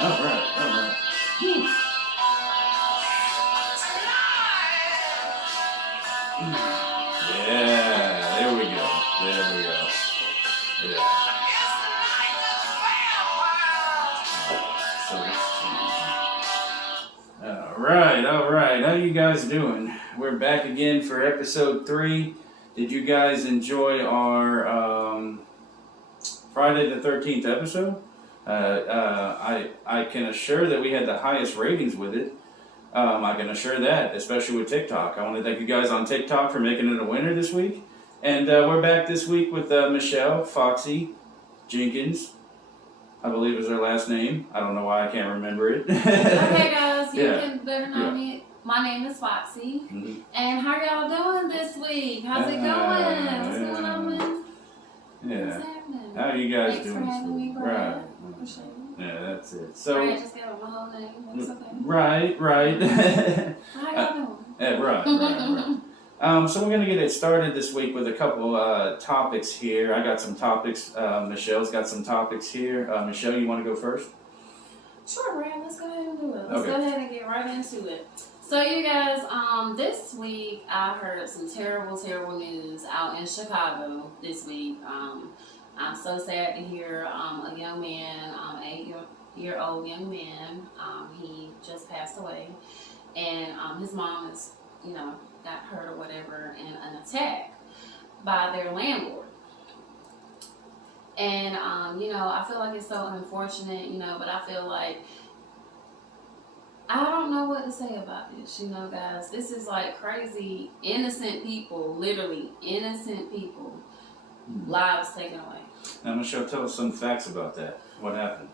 Alright. Whew. Yeah, there we go. Yeah. So Alright. How you guys doing? We're back again for episode 3. Did you guys enjoy our Friday the 13th episode? I can assure that we had the highest ratings with it. I can assure that, especially with TikTok. I want to thank you guys on TikTok for making it a winner this week. And we're back this week with Michelle Foxy Jenkins. I believe is her last name. I don't know why I can't remember it. Okay, guys, you can better know me. My name is Foxy. Mm-hmm. And how y'all doing this week? How's it going? What's going on with? Yeah. What's happening? How are you guys Thanks doing? For having me, right. Appreciate it. Yeah, that's it. So. Brad just gave up my whole name. That's okay. Right. How y'all doing? Yeah, right. So we're going to get it started this week with a couple topics here. I got some topics. Michelle's got some topics here. Michelle, you want to go first? Sure, Brad. Let's go ahead and do it. Let's go ahead and get right into it. So you guys, this week I heard some terrible news out in Chicago this week. I'm so sad to hear a young man, 8-year-old young man, he just passed away. And his mom is, got hurt or whatever in an attack by their landlord. And, I feel like it's so unfortunate, but I feel like I don't know what to say about this, guys. This is like crazy, innocent people, literally innocent people, lives taken away. Now, Michelle, tell us some facts about that. What happened?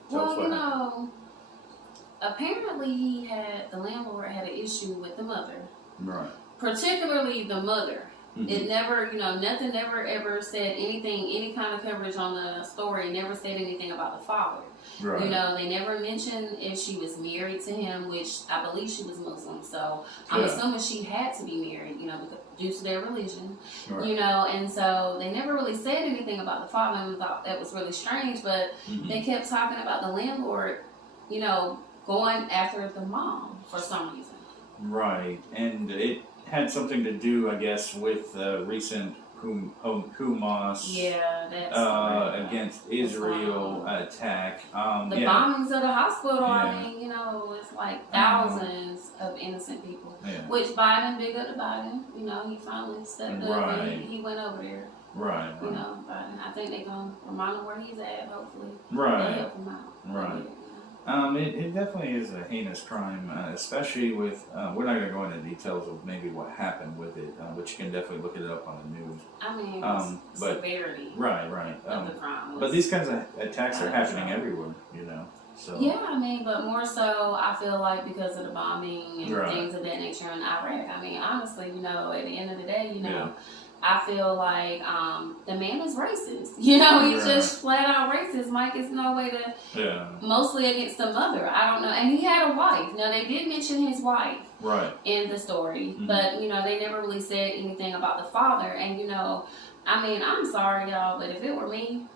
Apparently the landlord had an issue with the mother. Right. Particularly the mother. Mm-hmm. It never, nothing never ever said anything, any kind of coverage on the story, never said anything about the father. Right. They never mentioned if she was married to him, which I believe she was Muslim, so I'm assuming she had to be married, due to their religion, right. And so they never really said anything about the father, and I thought that was really strange, but they kept talking about the landlord, going after the mom for some reason. Right, and it had something to do, I guess, with recent Hamas against Israel attack. The bombings of the hospital, it's like thousands of innocent people. Yeah. Which Biden, big up to Biden, he finally stepped up and he went over there. Right. Biden. I think they're going to remind him where he's at, hopefully. Right. They'll help him out. Right. It definitely is a heinous crime, especially with, we're not going to go into details of maybe what happened with it, but you can definitely look it up on the news. I mean, severity right. of the crime. But these kinds of attacks are happening everywhere, So. Yeah, but more so, I feel like because of the bombing and things of that nature in Iraq. Honestly, at the end of the day, I feel like the man is racist. He's just flat out racist. Mike is no way to, mostly against the mother. I don't know. And he had a wife. Now, they did mention his wife in the story. Mm-hmm. But, they never really said anything about the father. And, I'm sorry, y'all, but if it were me,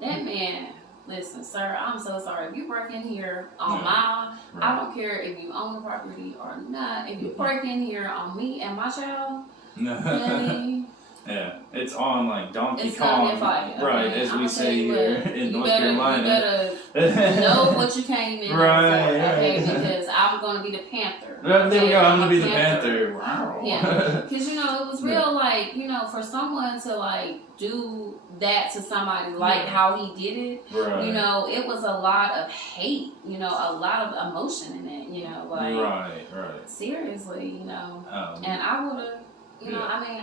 that man... Listen, sir, I'm so sorry. If you break in here on I don't care if you own the property or not. If you break in here on me and my child, really? Yeah, it's on like Donkey Kong. It's gonna be fight. Right, as we say here in North Carolina. You better know what you came in because I'm going to be the Panther. There we go, I'm going to be the Panther. Wow. Yeah, because, it was real, like, for someone to, like, do that to somebody, like how he did it, it was a lot of hate, a lot of emotion in it, like, right. Seriously, and I would have,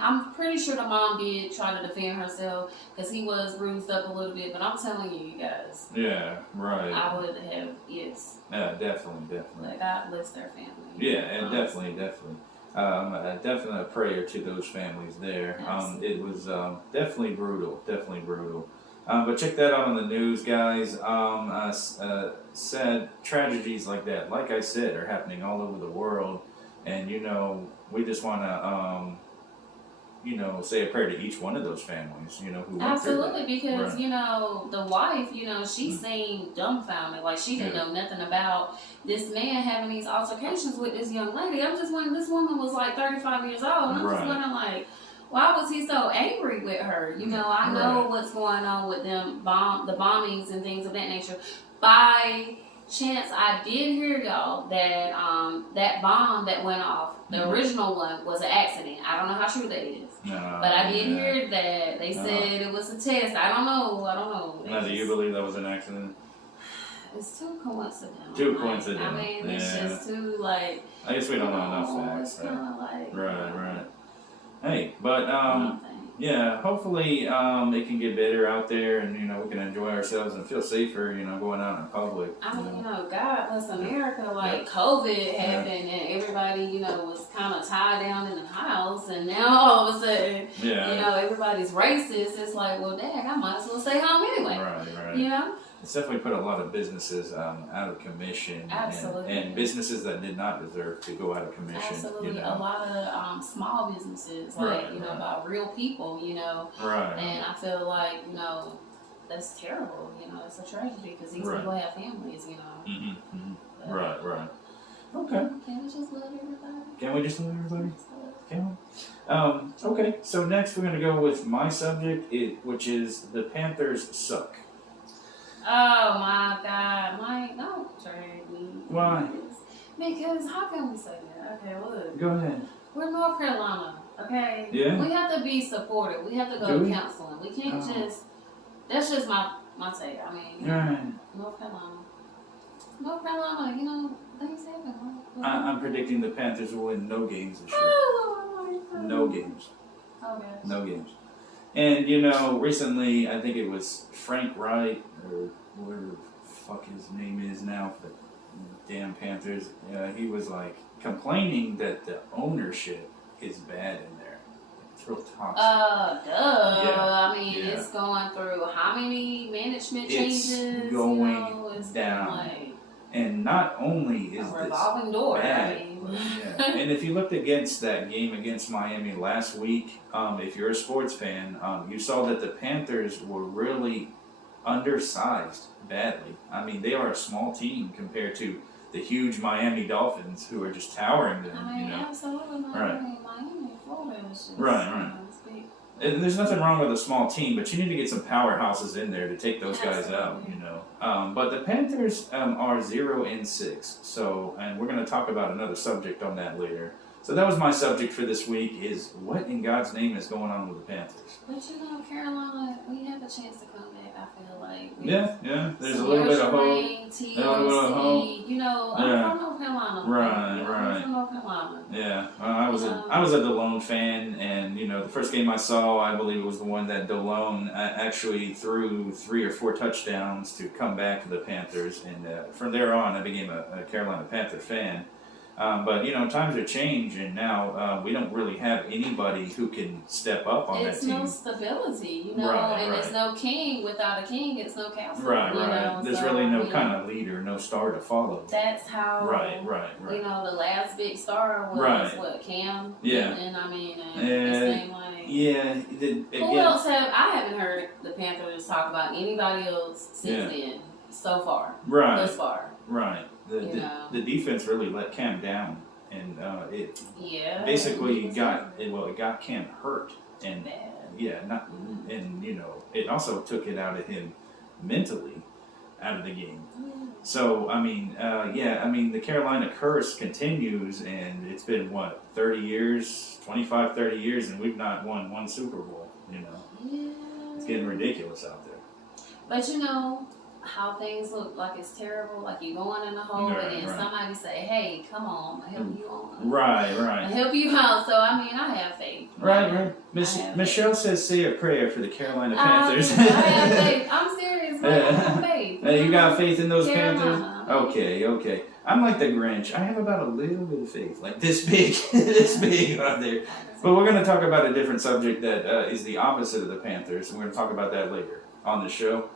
I'm pretty sure the mom did try to defend herself because he was bruised up a little bit, but I'm telling you guys. Yeah, right. I would have, yes. Yeah, definitely. Like, God bless their family. Yeah, and definitely. Definitely a prayer to those families there. It was definitely brutal. But check that out on the news, guys. Sad tragedies like that, like I said, are happening all over the world. And, we just want to you know, say a prayer to each one of those families, you know, who went Absolutely, through that. because Right. you know the wife, you know, she seemed dumbfounded, like she didn't know nothing about this man having these altercations with this young lady. I'm just wondering, this woman was like 35 years old, and I'm just wondering, like, why was he so angry with her? You know, I know what's going on with them the bombings and things of that nature. By chance, I did hear y'all that that bomb that went off, the original one, was an accident. I don't know how true that is, but I did hear that they said it was a test. I don't know. Now, do you believe that was an accident? It's too coincidental. Too coincidental. I mean, it's just too, like, I guess we don't know enough facts. It's kind of like Right. Hey, but yeah, hopefully it can get better out there, and you know, we can enjoy ourselves and feel safer, you know, going out in public. I mean, you know, God bless America. Like, COVID happened, and everybody, you know, was kind of tied down in the house, and now all of a sudden, you know, everybody's racist. It's like, well, dang, I might as well stay home anyway. Right. You know. It's definitely put a lot of businesses out of commission. Absolutely. And businesses that did not deserve to go out of commission. Absolutely. You know? A lot of small businesses, like, you know, about real people, you know. Right. And I feel like, you know, that's terrible. You know, it's a tragedy because these people have families, you know. Mm-hmm. Right. Okay. Can we just love everybody? Can we just love everybody? Can we? Okay, so next we're going to go with my subject, which is the Panthers suck. Oh my God, Mike, don't drag me. Why? Because how can we say that? Okay, look. Go ahead. We're North Carolina, okay? Yeah. We have to be supportive. We have to go to counseling. We can't just, that's just my take. I mean, North Carolina, you know, things happen. I'm predicting the Panthers will win no games this year. Oh, no games. Okay. No games. And, you know, recently, I think it was Frank Wright, or whatever the fuck his name is now for the damn Panthers, he was, like, complaining that the ownership is bad in there. It's real toxic. I mean, it's going through how many management changes? It's going it's down. Like, and not only is this revolving door, bad, I mean. And if you looked against that game against Miami last week, if you're a sports fan, you saw that the Panthers were really undersized badly. I mean, they are a small team compared to the huge Miami Dolphins, who are just towering them. I mean, you know? absolutely. Miami, Florida is just right. And there's nothing wrong with a small team, but you need to get some powerhouses in there to take those guys out, you know. But the Panthers are 0-6, so, and we're going to talk about another subject on that later. So that was my subject for this week, is what in God's name is going on with the Panthers? But you know, Carolina, we have a chance to come back, I feel like. Yeah, there's a little bit of hope. TLC, you know, I'm from North Carolina. Right. I'm from North Carolina. Yeah, I was a DeLone fan, and you know, the first game I saw, I believe it was the one that DeLone actually threw 3 or 4 touchdowns to come back to the Panthers, and from there on, I became a Carolina Panther fan. But, you know, times are changing, and now we don't really have anybody who can step up on that team. It's no stability, you know, and it's no king. Without a king, it's no castle. Right. You know? There's really no kind of leader, no star to follow. That's how, right. You know, the last big star was, what, Cam? Yeah. And I mean, it seemed like... Yeah. Who else I haven't heard the Panthers talk about anybody else since then, so far. Right. Thus far. Right. The defense really let Cam down, and it basically it got Cam hurt, and and you know, it also took it out of him mentally, out of the game. So I mean, the Carolina curse continues, and it's been 30 years, 30 years, and we've not won one Super Bowl. You know, it's getting ridiculous out there. But you know how things look like it's terrible, like you're going in the hole, and then somebody say, "Hey, come on, I help you on." Right. I help you out. So I mean, I have faith. Right. Michelle says, "Say a prayer for the Carolina Panthers." I have faith. I'm serious, man. I have faith. You got faith in those Panthers? Okay. I'm like the Grinch. I have about a little bit of faith, like this big out there. But we're going to talk about a different subject that is the opposite of the Panthers, and we're going to talk about that later on the show.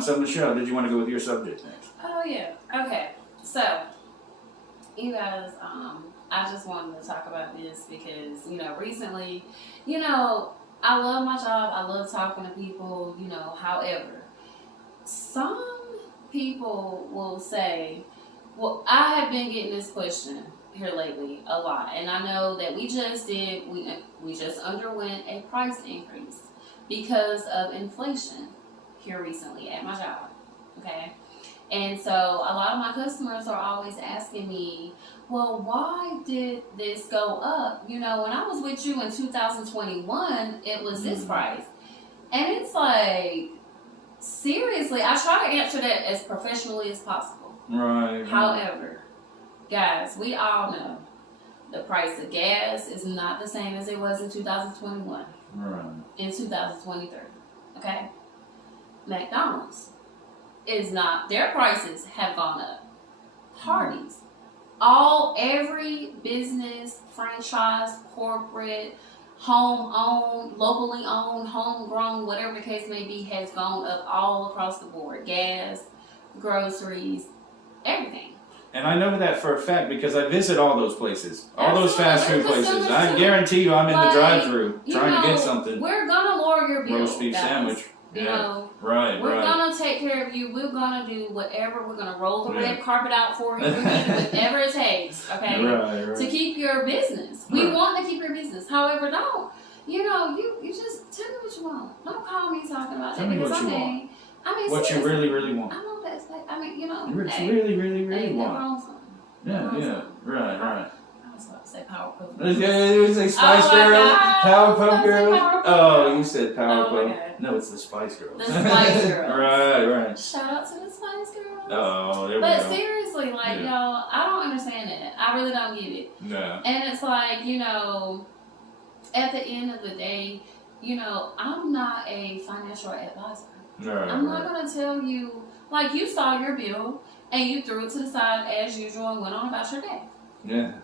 So, Michelle, did you want to go with your subject next? Oh, yeah. Okay. So, you guys, I just wanted to talk about this because, recently, I love my job. I love talking to people, however, some people will say, well, I have been getting this question here lately a lot. And I know that we just underwent a price increase because of inflation here recently at my job. Okay? And so a lot of my customers are always asking me, well, why did this go up? When I was with you in 2021, it was this price. And it's like, seriously, I try to answer that as professionally as possible. Right. However, guys, we all know the price of gas is not the same as it was in 2021. Right. In 2023. Okay? McDonald's is not, their prices have gone up. Hardee's, every business, franchise, corporate, home-owned, locally owned, homegrown, whatever the case may be, has gone up all across the board. Gas, groceries, everything. And I know that for a fact because I visit all those places, all those Absolutely. fast food places. I guarantee you I'm in the drive-thru trying to get something. We're going to lower your bill, roast beef guys. sandwich. Right. We're going to take care of you. We're going to do whatever. We're going to roll the red carpet out for you. We're going to do whatever it takes, okay? Right. To keep your business. We want to keep your business. However, don't. You just tell me what you want. Don't call me talking about tell that. Me what you want. What you really, really want. I know that's like, What you really, really, really want. Yeah. Right. I was about to say Powerpuff. Yeah, it was a Spice Girl, Powerpuff Girl. Oh, you said Powerpuff. Oh, no, it's the Spice Girls. The Spice Girls. Right. Shout out to the Spice Girls. Oh, there we But go. seriously, y'all, I don't understand it. I really don't get it. No. And it's like, at the end of the day, I'm not a financial advisor. I'm not going to tell you, like, you saw your bill and you threw it to the side as usual and went on about your day. Yeah.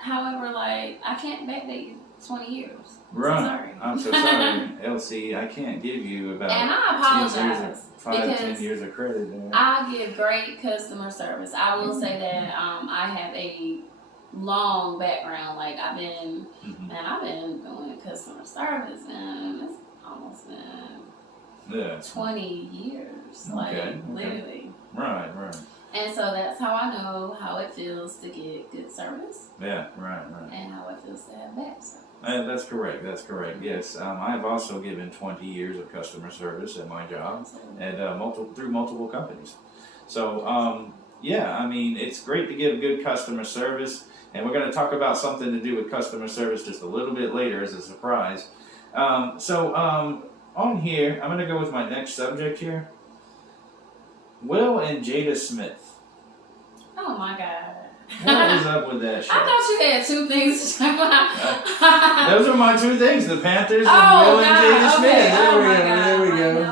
However, like, I can't backdate you 20 years. Right. I'm so sorry, LC. I can't give you about and I apologize 10 years of credit there. I give great customer service. I will say that I have a long background. Like, I've been doing customer service, and it's almost been 20 years. Okay. Literally. Right. And so that's how I know how it feels to get good service. Yeah, right. And how it feels to have bad service. That's correct. Yes, I've also given 20 years of customer service at my job, and through multiple companies. So, it's great to give good customer service, and we're going to talk about something to do with customer service just a little bit later as a surprise. On here, I'm going to go with my next subject here. Will and Jada Smith. Oh my God. What is up with that shit? I thought you had two things to talk about. Those are my two things, the Panthers and Will and Jada Smith. There we go.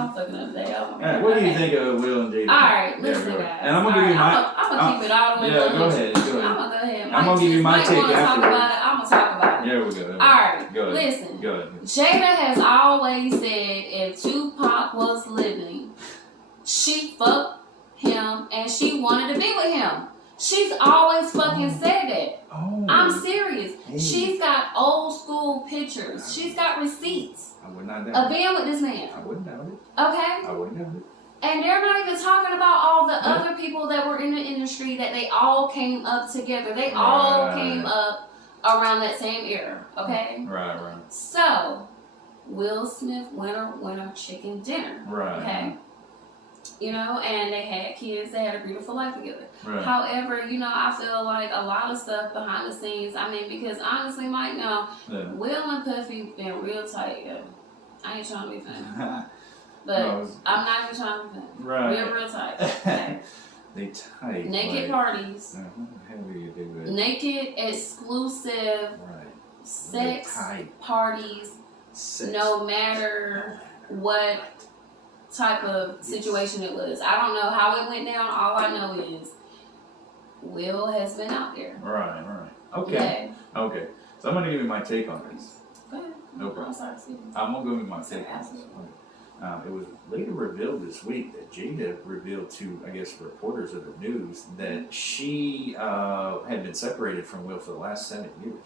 Alright, what do you think of Will and Jada? Alright, listen guys. And I'm going to give you my... I'm going to keep it all the way go ahead. I'm going to go ahead. I'm going to give you my take afterwards. I'm going to talk about it. There we go. Alright, go ahead. Listen. Go ahead. Jada has always said if Tupac was living, she fucked him and she wanted to be with him. She's always fucking said that. Oh. I'm serious. Hey. She's got old school pictures. She's got receipts. I would not doubt of being with this man. I wouldn't doubt it. Okay? I wouldn't doubt it. And they're not even talking about all the other people that were in the industry that they all came up together. They all came up around that same era. Okay? Right. So, Will Smith, winner, chicken dinner. Right. Okay? And they had kids, they had a beautiful life together. Right. However, I feel like a lot of stuff behind the scenes, because honestly, Mike, Will and Puffy been real tight, yo. I ain't trying to be funny. But I'm not even trying to be funny. Right. Real tight. Okay? They tight. Naked parties. How do you do it? Naked, exclusive sex parties. No matter what type of situation it was. I don't know how it went down. All I know is Will has been out there. Right. Okay. So I'm going to give you my take on this. Go ahead. No problem. I'm sorry, I'm going to give you my take on this. It was later revealed this week that Jada revealed to, I guess, reporters of the news that she had been separated from Will for the last 7 years.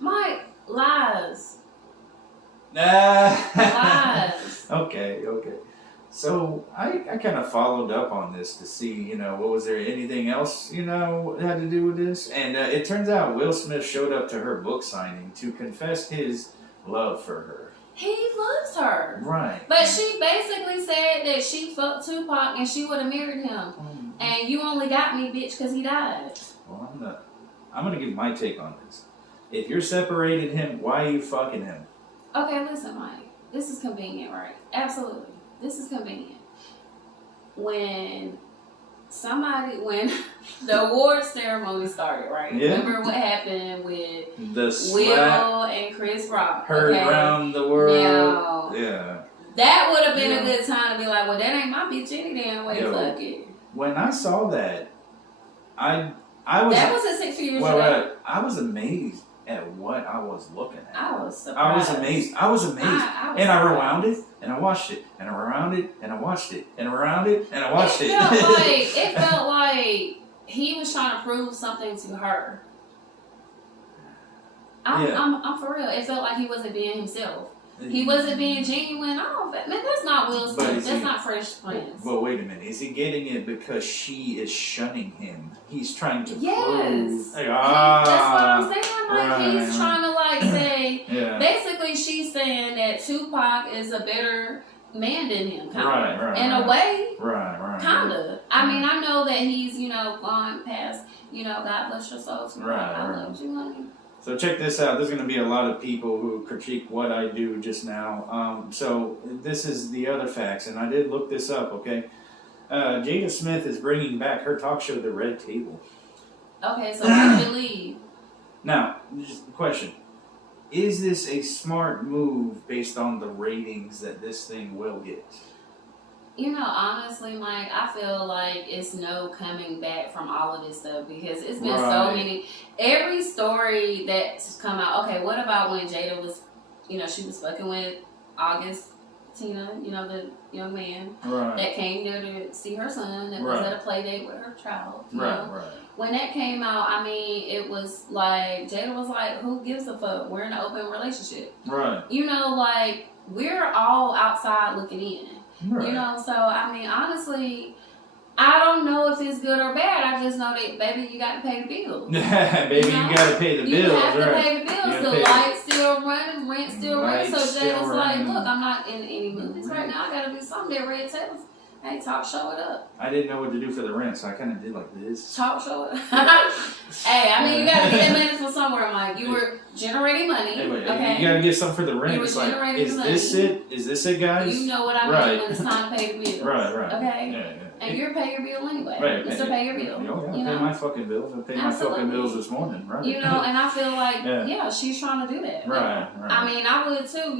Mike, lies. Lies. Okay. So I kind of followed up on this to see, was there anything else, had to do with this? And it turns out Will Smith showed up to her book signing to confess his love for her. He loves her. Right. But she basically said that she fucked Tupac and she would have married him. Mm-hmm. And you only got me, bitch, because he died. Well, I'm going to give my take on this. If you're separated him, why are you fucking him? Okay, listen, Mike. This is convenient, right? Absolutely. This is convenient. When the award ceremony started, right? Yeah. Remember what happened with Will and Chris Rock? Heard around the world. Yeah. That would have been a good time to be like, well, that ain't my bitch any damn way. Fuck it. When I saw that, I was. That was a 6 years ago. I was amazed at what I was looking at. I was surprised. I was amazed. I rewound it, and I watched it, and I rewound it, and I watched it, and I rewound it, and I watched it. It felt like he was trying to prove something to her. I'm for real. It felt like he wasn't being himself. He wasn't being genuine. Man, that's not Will Smith. That's not Fresh Prince. But wait a minute. Is he getting it because she is shunning him? He's trying to prove. That's what I'm saying. He's trying to say. Yeah. Basically, she's saying that Tupac is a better man than him. In a way. Kinda. I mean, I know that he's gone past. God bless your soul. I love you, honey. So check this out. There's going to be a lot of people who critique what I do just now. So this is the other facts, and I did look this up, okay? Jada Smith is bringing back her talk show, The Red Table. Okay, so why did you leave? Now, just a question. Is this a smart move based on the ratings that this thing will get? Honestly, Mike, I feel like it's no coming back from all of this stuff because it's been so many. Every story that's come out. Okay, what about when Jada was, she was fucking with Augustina, the young man that came there to see her son that was at a play date with her child. When that came out, I mean, it was like, Jada was like, who gives a fuck? We're in an open relationship. Right. We're all outside looking in. Right. So, I mean, honestly, I don't know if it's good or bad. I just know that, baby, you got to pay the bills. Baby, you got to pay the bills. You have to pay the bills. The lights still running, rent still running. So, Jada's like, look, I'm not in any movies right now. I got to do something that Red Tables. Hey, talk show it up. I didn't know what to do for the rent, so I kind of did like this. Talk show it up. Hey, I mean, you got to get that money from somewhere, Mike. You were generating money. Hey, wait, okay? You got to get something for the rent. You were generating money. Is this it, guys? You know what I mean when it's time to pay the bills. Right. Okay? Yeah. And you're pay your bill anyway. Right. Mr. Pay your bill. I pay my fucking bills. I paid my fucking bills this morning, right? And I feel like, she's trying to do that. Right. I mean, I would too,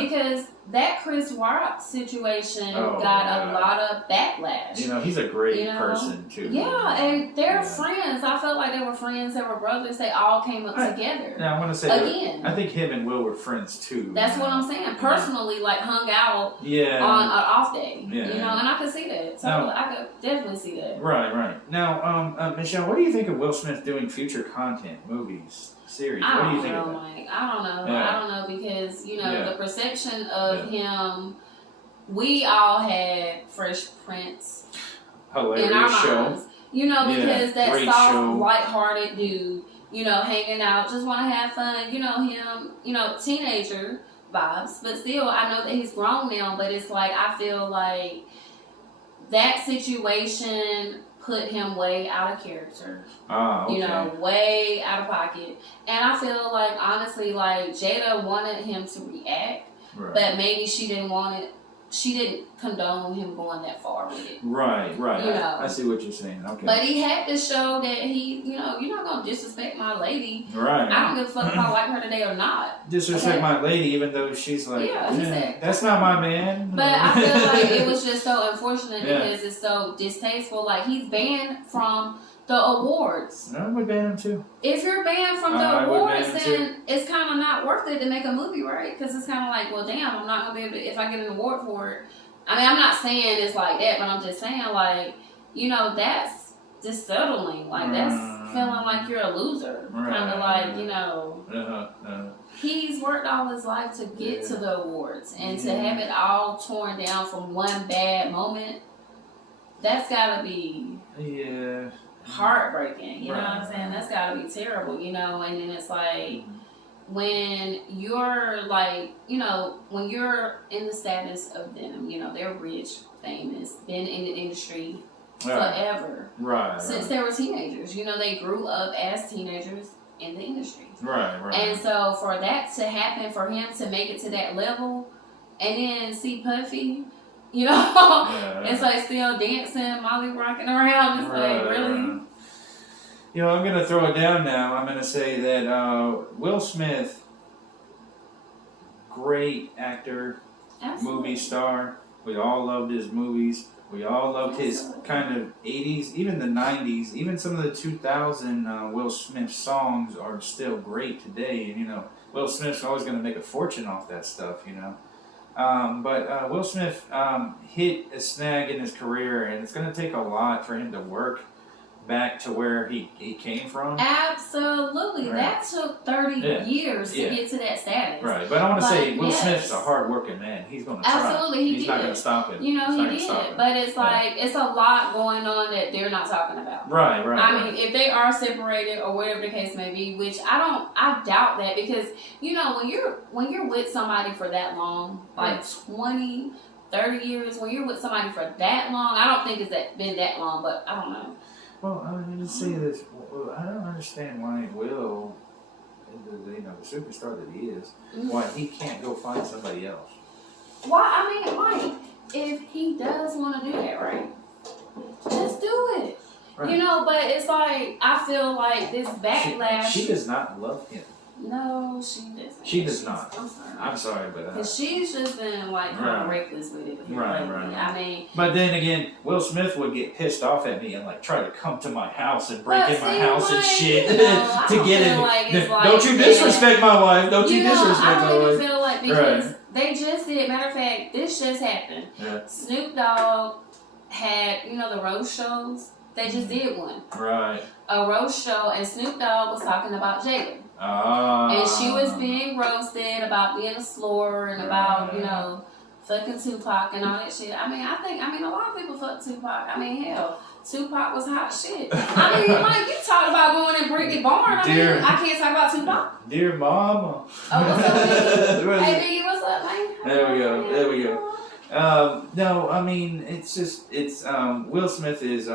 because that Chris Rock situation got a lot of backlash. He's a great person too. Yeah, and they're friends. I felt like they were friends. They were brothers. They all came up together. Yeah, I want to say again. I think him and Will were friends too. That's what I'm saying. Personally, hung out on an off day. Yeah. And I could see that. So I could definitely see that. Right. Now, Michelle, what do you think of Will Smith doing future content, movies, series? What do you think of that? Mike. I don't know. Yeah. I don't know because the perception of him. We all had Fresh Prince hilarious in our show. minds, because that soft, lighthearted dude, hanging out, just want to have fun. Him, teenager vibes, but still, I know that he's grown now. But it's like I feel like that situation put him way out of character. Okay. Way out of pocket. And I feel like, honestly, Jada wanted him to react, but maybe she didn't want it. She didn't condone him going that far with it. Right. I see what you're saying. Okay. But he had to show that you're not going to disrespect my lady. Right. I don't give a fuck if I like her today or not. Disrespect my lady, even though she's like, he said, that's not my man. But I feel like it was just so unfortunate because it's so distasteful. He's banned from the awards. I would ban him too. If you're banned from the awards, then it's kind of not worth it to make a movie, right? Because it's kind of like, well, damn, I'm not gonna be able to, if I get an award for it. I mean, I'm not saying it's like that, but I'm just saying, like, you know, that's dissettling. Like, that's feeling like you're a loser. Kind of like, you know, he's worked all his life to get to the awards, and to have it all torn down from one bad moment, that's gotta be heartbreaking. You know what I'm saying? That's gotta be terrible, you know. And then it's like, when you're like, you know, when you're in the status of them, you know, they're rich, famous, been in the industry forever. Since they were teenagers. You know, they grew up as teenagers in the industry. And so for that to happen, for him to make it to that level, and then see Puffy, you know, it's like still dancing, Molly rocking around. It's like, really? You know, I'm going to throw it down now. I'm going to say that Will Smith, great actor, movie star. We all loved his movies. We all loved his kind of 80s, even the 90s, even some of the 2000 Will Smith songs are still great today. And, you know, Will Smith's always going to make a fortune off that stuff, you know. But Will Smith hit a snag in his career, and it's going to take a lot for him to work back to where he came from. Absolutely. That took 30 years to get to that status. Right. But I want to say Will Smith's a hard-working man. He's going to try. Absolutely, He's not going to stop it. You know, he did. But it's like, it's a lot going on that they're not talking about. Right. I mean, if they are separated or whatever the case may be, which I doubt that, because, you know, when you're with somebody for that long, like 20, 30 years, when you're with somebody for that long, I don't think it's been that long, but I don't know. Well, I'm going to say this. I don't understand why Will, you know, the superstar that he is, why he can't go find somebody else. Why? I mean, Mike, if he does want to do that, right, just do it. Right. You know, but it's like, I feel like this backlash. She does not love him. No, she doesn't. She does not. I'm sorry, but she's just been like kind of reckless with it. Right. I mean, but then again, Will Smith would get pissed off at me and like try to come to my house and break in my house and shit to get it. Like don't you disrespect my wife? Don't you disrespect my wife? I don't even feel like, because they just did. Matter of fact, this just happened. Snoop Dogg had, you know, the roast shows. They just did one. Right. A roast show, and Snoop Dogg was talking about Jada. And she was being roasted about being a slur and about, you know, fucking Tupac and all that shit. I mean, a lot of people fuck Tupac. I mean, hell, Tupac was hot shit. I mean, like, you talk about going and Brittany Barn. I mean, I can't talk about Tupac. Dear mama. Oh, what's up, man? Hey, Biggie, what's up, man? There we go. No, I mean, it's just, Will Smith is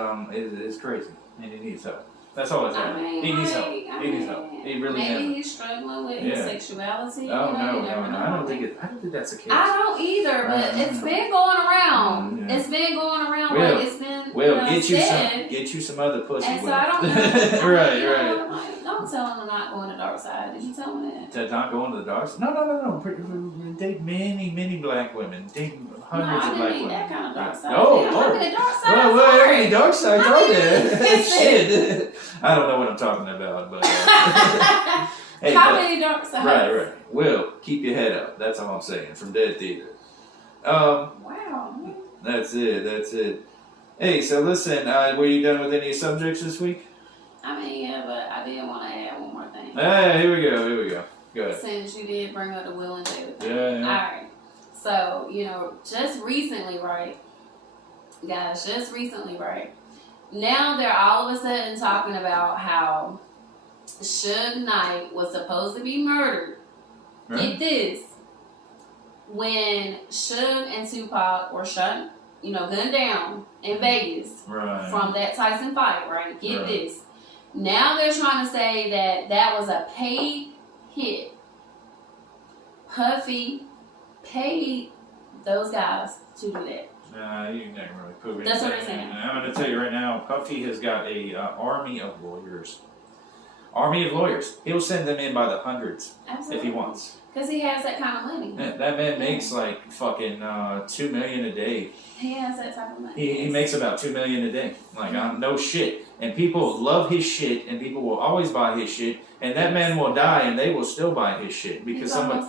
crazy, and he needs help. That's all it's at. He needs help. He needs help. He really needs help. Maybe he's struggling with his sexuality. Oh, no. I don't think that's the case. I don't either, but it's been going around. It's been going around. It's been, get you some other pussy. And so I don't know. Right. Like, don't tell him to not go on the dark side. Did you tell him that? To not go on the dark side? No. Date many black women. Date hundreds of black women. That kind of dark side. I'm in the dark side. Well, any dark sides are there? Shit. I don't know what I'm talking about, but hey, how many dark sides? Right. Will, keep your head up. That's all I'm saying. From Dead Theater. Wow. That's it. Hey, so listen, were you done with any subjects this week? I mean, yeah, but I did want to add one more thing. Hey, here we go. Go ahead. Since you did bring up the Will and Jada thing. Yeah. All right. So, you know, just recently, right? Guys, now they're all of a sudden talking about how Suge Knight was supposed to be murdered. Right. Get this. When Suge and Tupac were shot, you know, gunned down in Vegas from that Tyson fight, right? Get this. Now they're trying to say that was a paid hit. Puffy paid those guys to do that. You can really prove anything. That's what they're saying. I'm going to tell you right now, Puffy has got a army of lawyers. He'll send them in by the hundreds if he wants. Because he has that kind of money. That man makes like fucking $2 million a day. He has that type of money. He makes about $2 million a day. Like no shit. And people love his shit, and people will always buy his shit. And that man will die, and they will still buy his shit because somebody.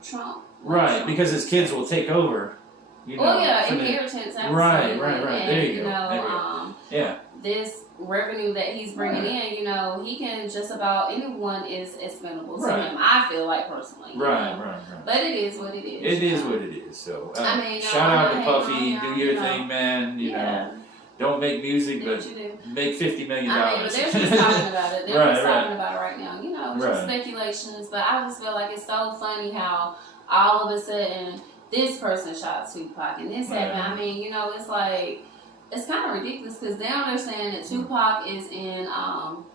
Trump. Right, Trump. Because his kids will take over. You know, inheritance. Absolutely. Right. And, there you go. Yeah. This revenue that he's bringing in, you know, he can just about anyone is expendable to him. I feel like personally. Right. But it is what it is. It is what it is. So I shout out to Puffy. Do your thing, man. You know. Don't make music, but make $50 million. I mean, but they're just talking about it. They're just talking about it right now. You know, just speculations. But I just feel like it's so funny how all of a sudden this person shot Tupac and this happened. I mean, you know, it's like, it's kind of ridiculous because now they're saying that Tupac is in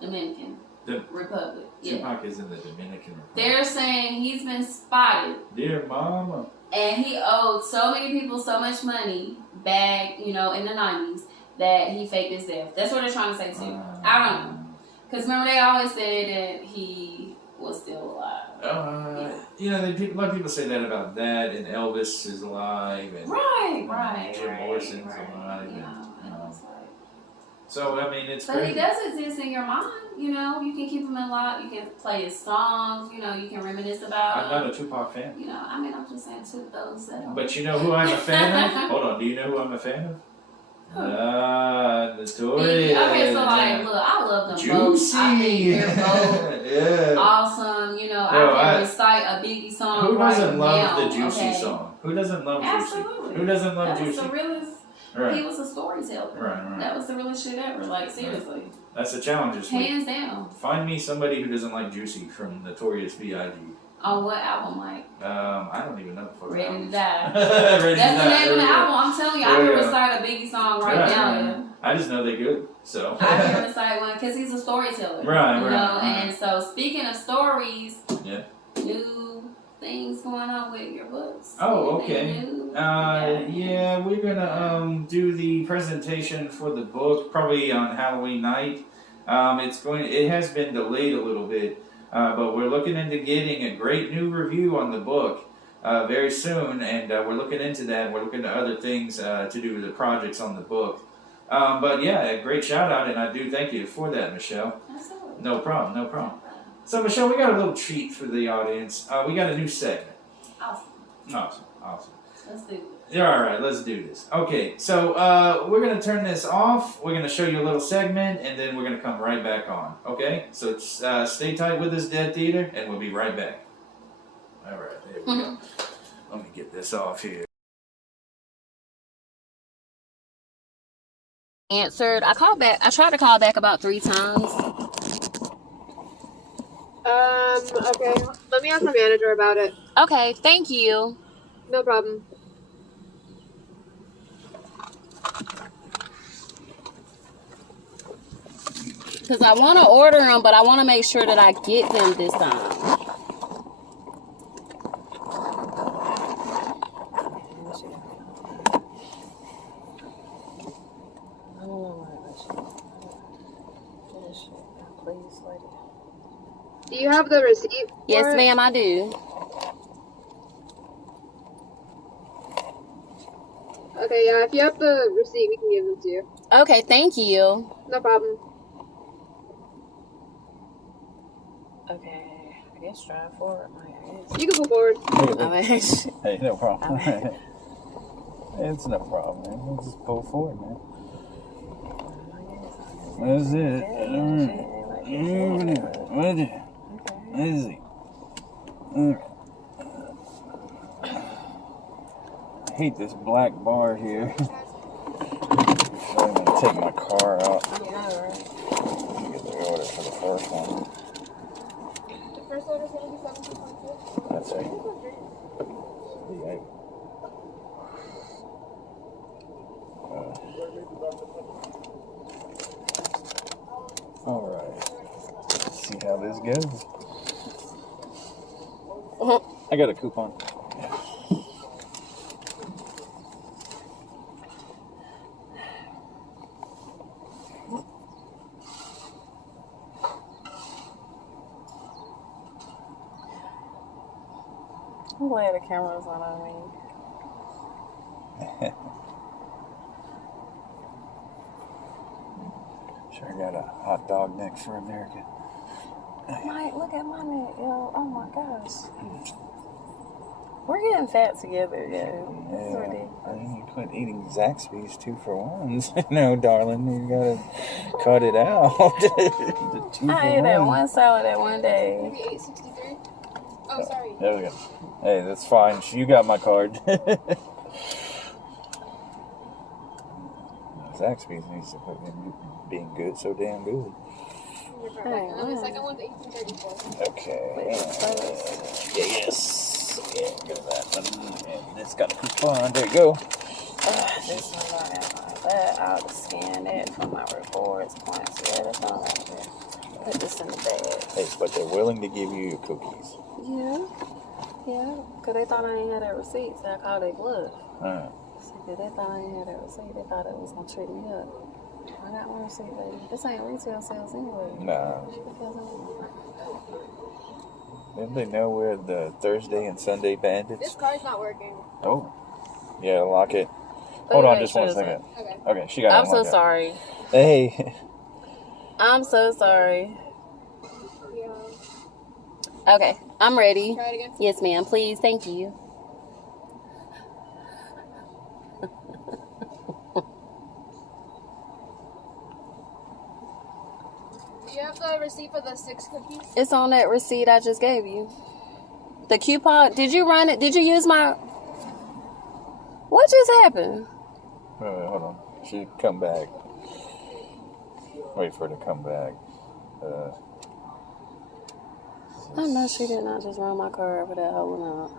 Dominican Republic. Tupac is in the Dominican Republic. They're saying he's been spotted. Dear mama. And he owed so many people so much money back, you know, in the 90s that he faked his death. That's what they're trying to say too. I don't know. Because remember, they always said that he was still alive. You know, a lot of people say that about that, and Elvis is alive, and Jim Morrison's alive. So, I mean, it's crazy. He does exist in your mind, you know. You can keep him alive. You can play his songs, you know. You can reminisce about I'm not a Tupac fan. You know, I mean, I'm just saying to those that But you know who I'm a fan of? Hold on, do you know who I'm a fan of? Notorious. Okay, so like, look, I love them Juicy. both. I think they're both awesome. You know, I can recite a Biggie song. Who doesn't love now, the Juicy song? Who doesn't love Juicy? Who doesn't love Juicy? The realest. He was a storyteller. Right. That was the realest shit ever. Like, seriously. That's the challenge this week. Hands down. Find me somebody who doesn't like Juicy from Notorious B.I.G. On what album, Mike? I don't even know the fuck. Ready to Die. That's the name of the album. I'm telling you, I can recite a Biggie song right now. Yeah. I just know they're good, so. I can recite one because he's a storyteller. You know? And so, speaking of stories, new things going on with your books. Oh, okay. Yeah, we're gonna do the presentation for the book probably on Halloween night. It has been delayed a little bit. But we're looking into getting a great new review on the book very soon, and we're looking into that. We're looking at other things to do with the projects on the book. But yeah, a great shout out, and I do thank you for that, Michelle. Absolutely. No problem. So, Michelle, we got a little treat for the audience. We got a new segment. Awesome. Let's do it. Yeah, all right, let's do this. Okay, so we're going to turn this off. We're going to show you a little segment, and then we're going to come right back on. Okay? So stay tight with us, Dead Theater, and we'll be right back. All right, there we go. Let me get this off here. Answered. I called back. I tried to call back about 3 times. Okay. Let me ask my manager about it. Okay, thank you. No problem. Because I want to order them, but I want to make sure that I get them this time. Do you have the receipt? Yes, ma'am, I do. Okay, yeah, if you have the receipt, we can give them to you. Okay, thank you. No problem. Okay, I guess drive forward. You can go forward. Hey, no problem. It's no problem, man. We'll just pull forward, man. That's it. What is it? Easy. I hate this black bar here. I'm gonna take my car out. Get the order for the first one. The first order is going to be 17.6. That's right. All right. Let's see how this goes. I got a coupon. I'm glad the camera's not on me. Sure got a hot dog neck for America. Mike, look at my neck, yo. Oh my gosh. We're getting fat together, yo. It's ridiculous. You quit eating Zaxby's 2-for-1s. No, darling, you gotta cut it out. I ate that one salad that one day. Maybe 863. Oh, sorry. There we go. Hey, that's fine. You got my card. Zaxby's needs to quit being good, so damn good. Hey, and then the second one's 1834. Okay. Yes. Yeah, go to that one. And it's got a coupon. There you go. This one don't have like that. I'll just scan it from my rewards points. Yeah, that's not like that. Put this in the bag. Hey, but they're willing to give you your cookies. Yeah. Yeah. Because they thought I ain't had that receipt, so I called their bluff. Huh. Because they thought I ain't had that receipt. They thought it was going to trick me up. I got one receipt, baby. This ain't retail sales anyway. Nah. Didn't they know we're the Thursday and Sunday bandits? This card's not working. Oh. Yeah, lock it. Hold on just 1 second. Okay. Okay, she got it. I'm so sorry. Hey. I'm so sorry. Yeah. Okay, I'm ready. Try it again. Yes, ma'am. Please. Thank you. Do you have the receipt for the 6 cookies? It's on that receipt I just gave you. The coupon. Did you run it? Did you use my... What just happened? Wait, hold on. She come back. Wait for her to come back. I know she did not just run my car over that whole amount.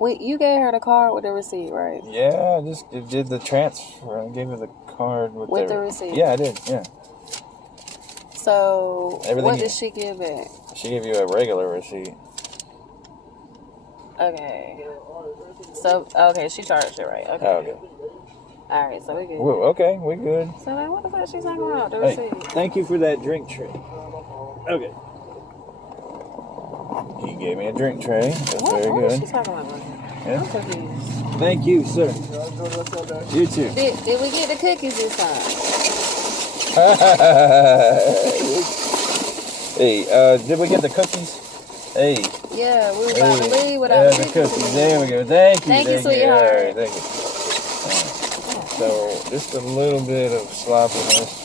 Wait, you gave her the card with the receipt, right? Yeah, I just did the transfer. I gave her the card with the receipt. Yeah, I did. Yeah. So, Everything what did she give back? She gave you a regular receipt. Okay. So, okay, she charged it, right? Okay. Oh, okay. All right, so we good. Whoa, okay, we good. So then, what the fuck she's talking about? The Hey, receipt. thank you for that drink tray. Okay. He gave me a drink tray. That's very What is good. she talking about? Yeah. I'm confused. Thank you, sir. You too. Did we get the cookies this time? Hey, did we get the cookies? Hey. Yeah, we were about to leave without the cookies. There we go. Thank you. Thank you, sweetheart. All right, thank you. So, just a little bit of sloppiness.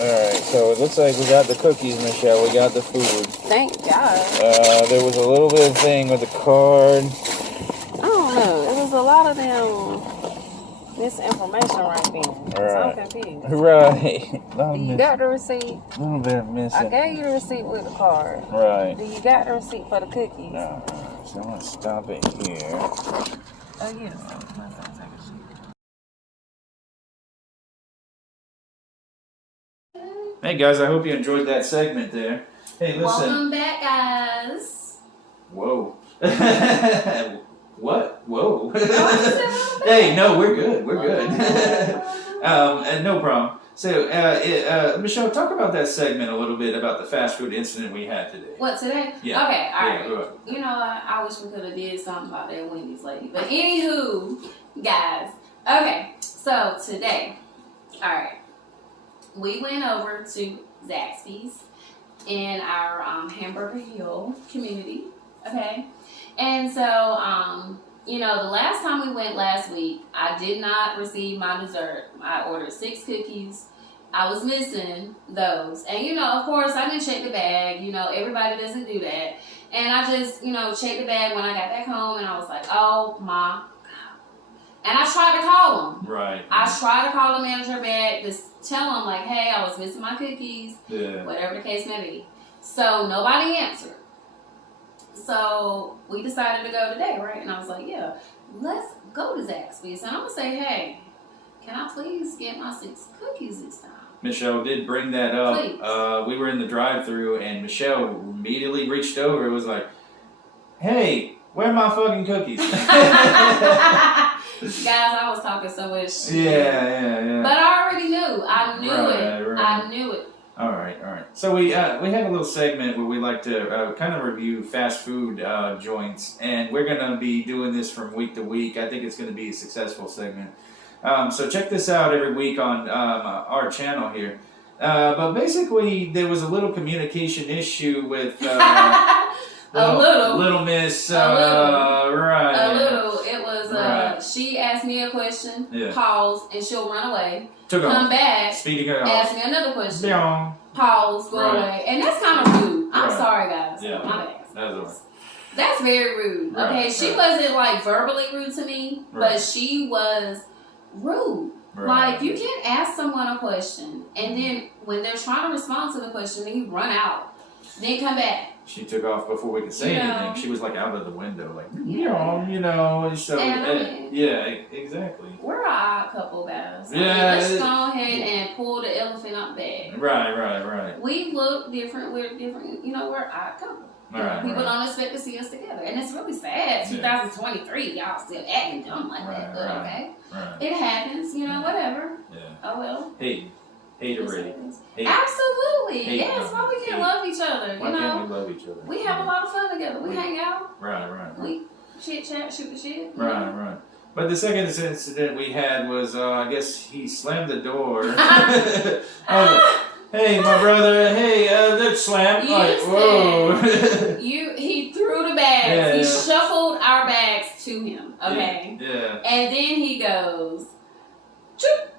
Alright, so it looks like we got the cookies, Michelle. We got the food. Thank God. There was a little bit of thing with the card. I don't know. It was a lot of them misinformation right then. So I'm confused. Right. You got the receipt? A little bit of missing. I gave you the receipt with the card. Right. Do you got the receipt for the cookies? No. So I'm going to stop it here. Oh, yes. Hey guys, I hope you enjoyed that segment there. Hey, listen. Welcome back, guys. Whoa. What? Whoa. Hey, no, we're good. We're good. And no problem. So, Michelle, talk about that segment a little bit about the fast food incident we had today. What, today? Yeah. Okay, all right. Go ahead. You know, I wish we could have did something about that Wendy's lady. But anywho, guys. Okay, so today, all right, we went over to Zaxby's in our Hamburger Hill community, okay? And so, you know, the last time we went last week, I did not receive my dessert. I ordered 6 cookies. I was missing those. And, you know, of course, I didn't check the bag. You know, everybody doesn't do that. And I just, you know, checked the bag when I got back home, and I was like, oh, my God. And I tried to call him. Right. I tried to call the manager back to tell him, like, hey, I was missing my cookies. Yeah. Whatever the case may be. So, nobody answered. So, we decided to go today, right? And I was like, yeah, let's go to Zaxby's. And I'm going to say, hey, can I please get my 6 cookies this time? Michelle did bring that up. Please. We were in the drive-thru, and Michelle immediately reached over and was like, hey, where are my fucking cookies? Guys, I was talking so much shit. Yeah. But I already knew. I knew it. Right. I knew it. All right. So we have a little segment where we like to kind of review fast food joints, and we're gonna be doing this from week to week. I think it's gonna be a successful segment. So check this out every week on our channel here. But basically, there was a little communication issue with little miss. Right. A little. It was. She asked me a question. Yeah. Pause, and she'll run away. Come back. Speeding off. Ask me another question. Bing. Pause. Go away. And that's kind of rude. I'm sorry, guys. Yeah. My bad. That's very rude. Right, Okay, she wasn't like verbally rude to me, but she was rude. Right. Like, you can't ask someone a question, and then when they're trying to respond to the question, then you run out, then come back. She took off before we could say anything. She was like out of the window, like, so, and yeah, exactly. We're an odd couple, guys. Yeah. Let's go ahead and pull the elephant out the bag. Right. We look different, we're different, we're an odd couple. People don't expect to see us together, and it's really sad. 2023, y'all still acting dumb like that, but okay, it happens. Whatever. Yeah. Oh well. Hate already. Absolutely. Yes. Why we can't love each other? Why can't we love each other? We have a lot of fun together. We hang out. Right. We chit chat, shoot the shit. Right. But the second incident we had was, I guess he slammed the door. Hey, my brother. Hey, let's slam. Whoa. He threw the bags. He shuffled our bags to him. Okay. Yeah. And then he goes, choop.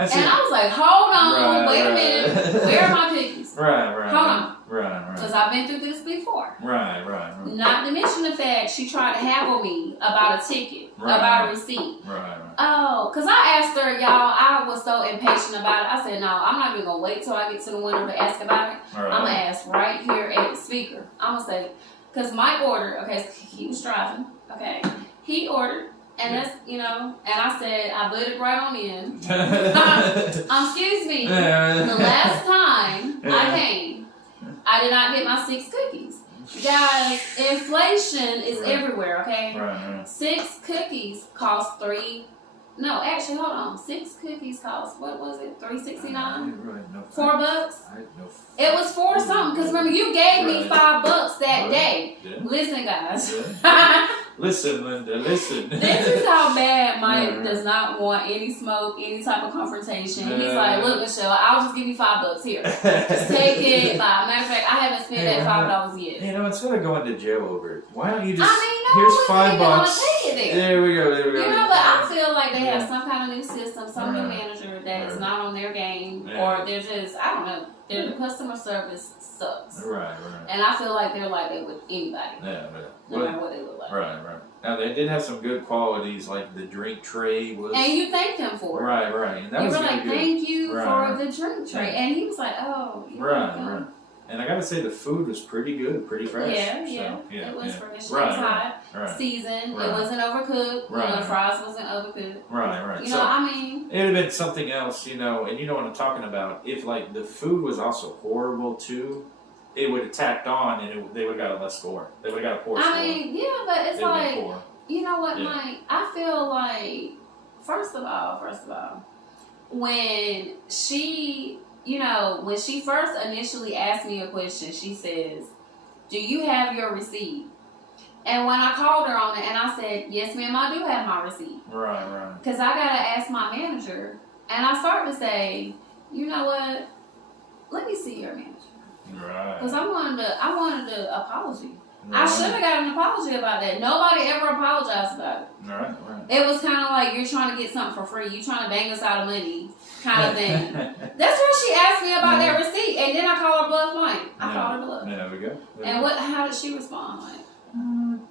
And I was like, hold on, wait a minute. Where are my cookies? Right. Hold on. Right. Because I've been through this before. Right. Not to mention the fact she tried to haggle me about a ticket, about a receipt. Right. Oh, because I asked her, y'all, I was so impatient about it. I said, no, I'm not even going to wait till I get to the window to ask about it. I'm going to ask right here at the speaker. I'm going to say, because my order, okay, he was driving, okay, he ordered. And that's, and I said, I put it right on in. Excuse me. The last time I came, I did not get my 6 cookies. Guys, inflation is everywhere, okay? Right. 6 cookies cost No, actually, hold on. 6 cookies cost, what was it? $3.69? $4? It was 4 something. Because remember, you gave me $5 that day. Yeah. Listen, guys. Listen, Linda, listen. This is how bad Mike does not want any smoke, any type of confrontation. He's like, look, Michelle, I'll just give you $5 here. Just take it. Matter of fact, I haven't spent that $5 yet. Instead of going to jail over it, why don't you just, no, here's $5. There we go. But I feel like they have some kind of new system, some new manager that is not on their game, or they're just, I don't know, the customer service sucks. Right. And I feel like they're like that with anybody. No matter what they look like. Right. Now they did have some good qualities, like the drink tray was. And you thanked him for it. Right. And that was you were like, good. thank you for the drink tray, and he was like, oh, you're welcome. And I gotta say, the food was pretty good, pretty fresh. Yeah. It was fresh. It was hot, seasoned. It wasn't overcooked. The fries wasn't overcooked. Right. It would have been something else, and you know what I'm talking about. If like the food was also horrible too, it would have tacked on, and they would have got a less score. They would have got a poor score. But it's like, you know what, Mike? I feel like, first of all, when she. When she first initially asked me a question, she says, do you have your receipt? And when I called her on it and I said, yes, ma'am, I do have my receipt. Right. Because I got to ask my manager. And I started to say, you know what? Let me see your manager. Right. Because I wanted the apology. Right. I should have got an apology about that. Nobody ever apologized about it. Right. It was kind of like you're trying to get something for free. You're trying to bang us out of money kind of thing. That's why she asked me about that receipt. And then I called her bluff, Mike. I called her bluff. There we go. And how did she respond, Mike?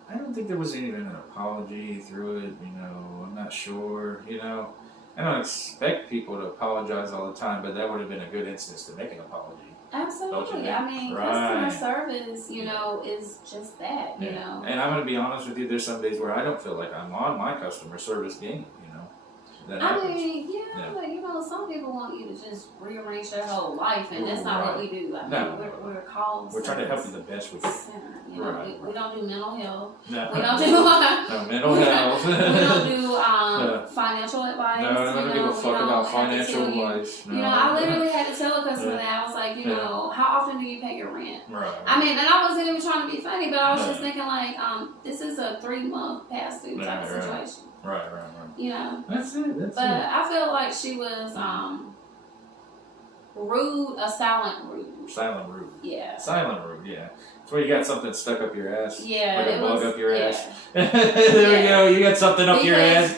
I don't think there was even an apology through it. I'm not sure. I don't expect people to apologize all the time, but that would have been a good instance to make an apology. Absolutely. Customer service, is just that, And I'm going to be honest with you, there's some days where I don't feel like I'm on my customer service game, that I happens. mean, yeah, but you know, some people want you to just rearrange their whole life, and that's not what we do. I mean, No. we're called. We're trying to help you the best we can. Center. You know, Right. we don't do mental health. No. We don't do. No mental health. We don't do financial advice. No, I don't give a fuck about financial advice. No. You know, I literally had to tell a customer that. I was like, you know, how often do you pay your rent? Right. I mean, and I wasn't even trying to be funny, but I was just thinking like, this is a 3-month past due type of situation. Right. You know. That's it. But I feel like she was rude, a silent rude. Silent rude. Yeah. Silent rude, yeah. It's where you got something stuck up your ass. Yeah. Like a bug up your yeah. ass. There we go. You got something up your ass.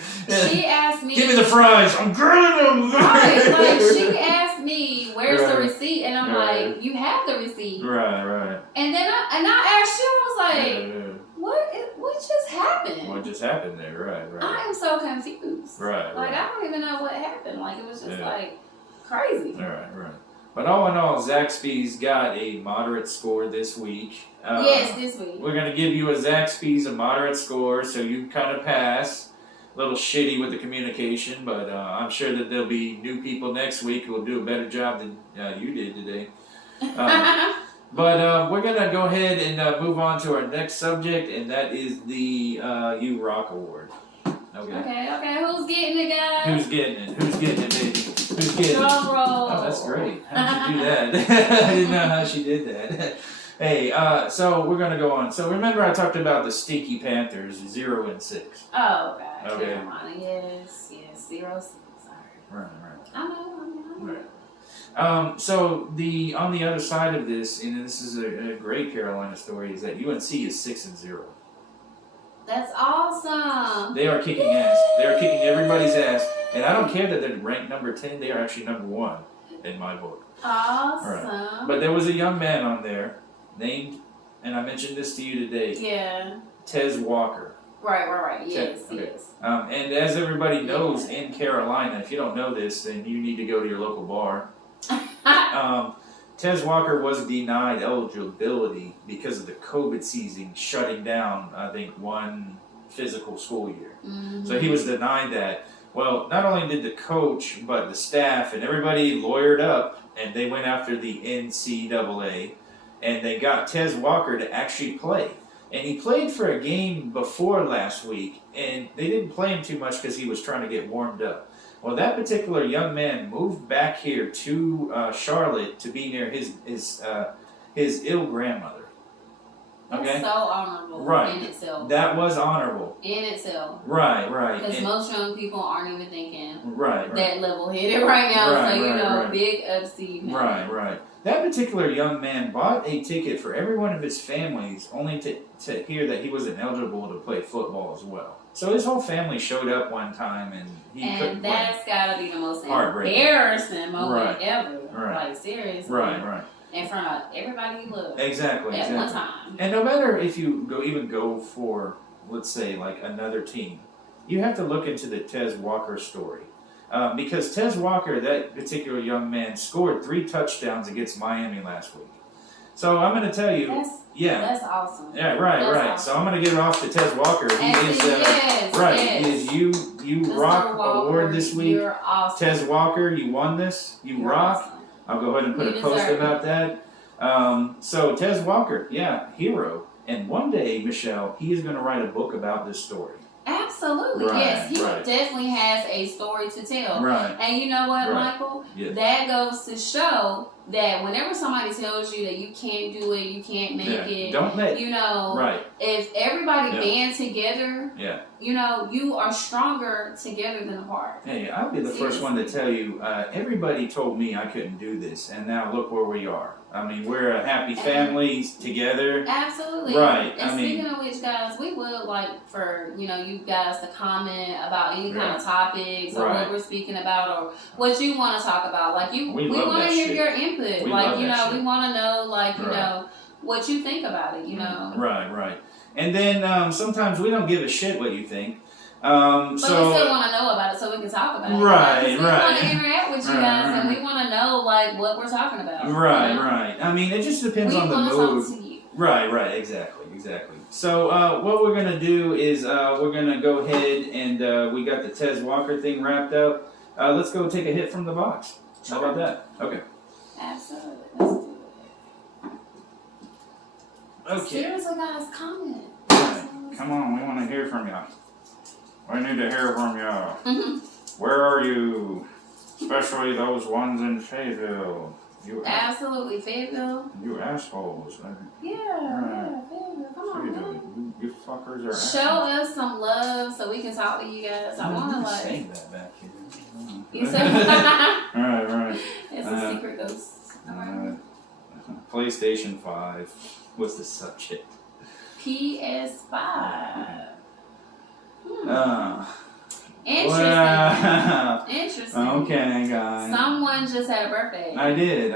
She asked me. Give me the fries. I'm grilling them. Right. Like she asked me, "Where's the Right. receipt?" And I'm like, "You have the receipt." Right. And then I asked you. I was like, "What just happened?" What just happened there? Right. I am so confused. Right. Like I don't even know what happened. Like it was just like crazy. Right. But all in all, Zaxby's got a moderate score this week. Yes, this week. We're going to give you a Zaxby's a moderate score, so you kind of pass. A little shitty with the communication, but I'm sure that there'll be new people next week who will do a better job than you did today. But we're going to go ahead and move on to our next subject, and that is the You Rock Award. Okay. Who's getting it, guys? Who's getting it, baby? Who's getting it? Drum roll. Oh, that's great. How did you do that? I didn't know how she did that. Hey, so we're going to go on. So remember I talked about the Stinky Panthers, 0 and 6. Oh, okay. Okay. Carolina, yes. 0-6. Sorry. Right. I know. Right. So on the other side of this, and this is a great Carolina story, is that UNC is 6-0. That's awesome. They are kicking ass. They are kicking everybody's ass. And I don't care that they're ranked number 10. They are actually number 1 in my book. Awesome. Right. But there was a young man on there named, and I mentioned this to you today. Yeah. Tez Walker. Right. Yes. And as everybody knows in Carolina, if you don't know this, then you need to go to your local bar. Tez Walker was denied eligibility because of the COVID season shutting down, I think, one physical school year. Mm-hmm. So he was denied that. Well, not only did the coach, but the staff and everybody lawyered up, and they went after the NCAA, and they got Tez Walker to actually play. And he played for a game before last week, and they didn't play him too much because he was trying to get warmed up. Well, that particular young man moved back here to Charlotte to be near his ill grandmother. Okay? That's so honorable in itself. That was honorable. In itself. Right. Because most young people aren't even thinking right. that level-headed right now. Right, big ups to you. Right. That particular young man bought a ticket for every one of his families only to hear that he wasn't eligible to play football as well. So his whole family showed up one time and he couldn't play. And that's got to be the most embarrassing moment ever. Right. Like, seriously. Right. In front of everybody you love. Exactly. At one time. And no matter if you go for, let's say, like another team, you have to look into the Tez Walker story. Because Tez Walker, that particular young man, scored 3 touchdowns against Miami last week. So I'm going to tell you, that's awesome. Yeah, right. Awesome. So I'm going to get it off to Tez Walker. He is He is you rock award this week. You're awesome. Tez Walker, you won this. You're rock. Awesome. I'll go ahead and put a post about that. So Tez Walker, hero. And one day, Michelle, he is going to write a book about this story. Absolutely, yes. He definitely has a story to tell. Right. And you know what, Michael? Yes. That goes to show that whenever somebody tells you that you can't do it, you can't make it, don't let if everybody band together, you are stronger together than apart. Hey, I'll be the first one to tell you, everybody told me I couldn't do this, and now look where we are. I mean, we're a happy family together. Absolutely. Right. And speaking of which, guys, we would like for, you guys to comment about any kind of topics or what we're speaking about or what you want to talk about. Like, we want to hear your input. We want to know, what you think about it, Right. And then sometimes we don't give a shit what you think. But we still want to know about it so we can talk about it. Right. We want to interact with you guys and we want to know what we're talking about. Right. I mean, it just depends on the mood. Right, exactly. So what we're gonna do is we're gonna go ahead and we got the Tez Walker thing wrapped up. Let's go take a hit from the box. How about that? Okay. Absolutely. Let's do it. Okay. Seriously, guys, comment. Right. Come on, we want to hear from y'all. We need to hear from y'all. Where are you? Especially those ones in Fayetteville. Absolutely, Fayetteville. You assholes. Yeah, Fayetteville. Come on, man. You fuckers are assholes. Show us some love so we can talk to you guys. I want to like. Say that back here. You said. Right. It's a secret ghost. PlayStation 5. What's the subject? PS5. Interesting. Wow. Interesting. Okay, guys. Someone just had a birthday. I did,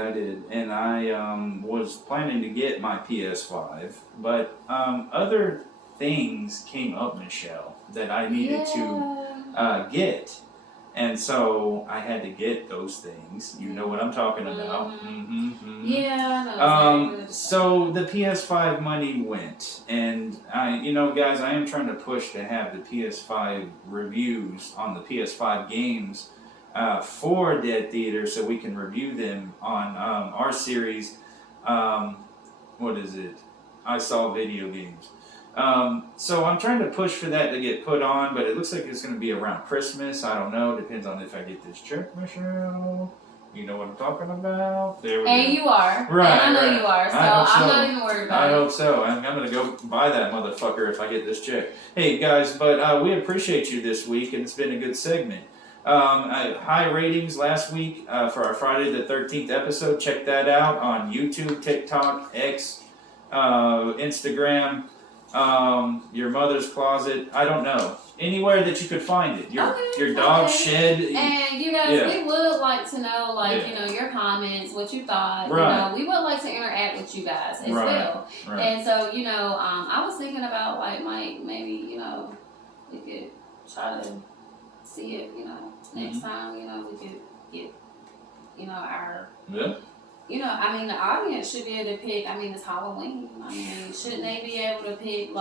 and I was planning to get my PS5, but other things came up, Michelle, that I needed to get, and so I had to get those things. You know what I'm talking about. Yeah, I know. So the PS5 money went, and guys, I am trying to push to have the PS5 reviews on the PS5 games for Dead Theater, so we can review them on our series. What is it? I Saw Video Games. So I'm trying to push for that to get put on, but it looks like it's going to be around Christmas. I don't know. Depends on if I get this check, Michelle. You know what I'm talking about? There we go. And you are. Right. And I know you are, so I'm not even worried about it. I hope so. I'm going to go buy that motherfucker if I get this check. Hey, guys, but we appreciate you this week, and it's been a good segment. High ratings last week for our Friday the 13th episode. Check that out on YouTube, TikTok, X, Instagram, your mother's closet. I don't know. Anywhere that you could find it. Your dog's shed. And you guys, we would like to know, your comments, what you thought. Right. We would like to interact with you guys as well. Right. And so, I was thinking about Mike, maybe, we could try to see if, next time, we could get, our. Yeah. The audience should be able to pick. It's Halloween. Shouldn't they be able to pick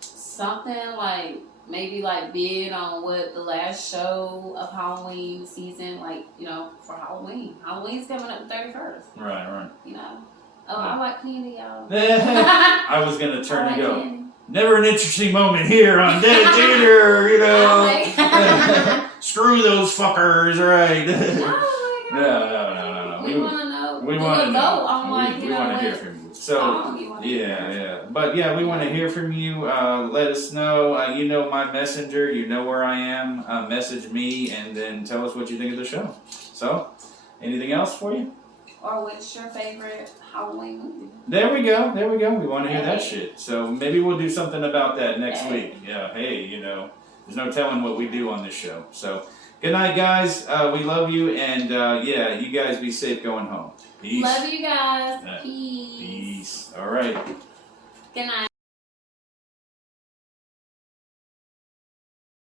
something maybe bid on what the last show of Halloween season, for Halloween. Halloween's coming up the 31st. Right. I like candy, y'all. I was gonna turn and go. Candy. Never an interesting moment here on Dead Theater, Screw those fuckers, right? No. We want to know. We want to know. We want to hear from you. So, But we want to hear from you. Let us know. My messenger. You know where I am. Message me and then tell us what you think of the show. So, anything else for you? Or what's your favorite Halloween movie? There we go. We want to hear that shit. So maybe we'll do something about that next week. Yeah. Hey, there's no telling what we do on this show. So, good night, guys. We love you, and you guys be safe going home. Peace. Love you guys. Peace. Peace. All right. Good night.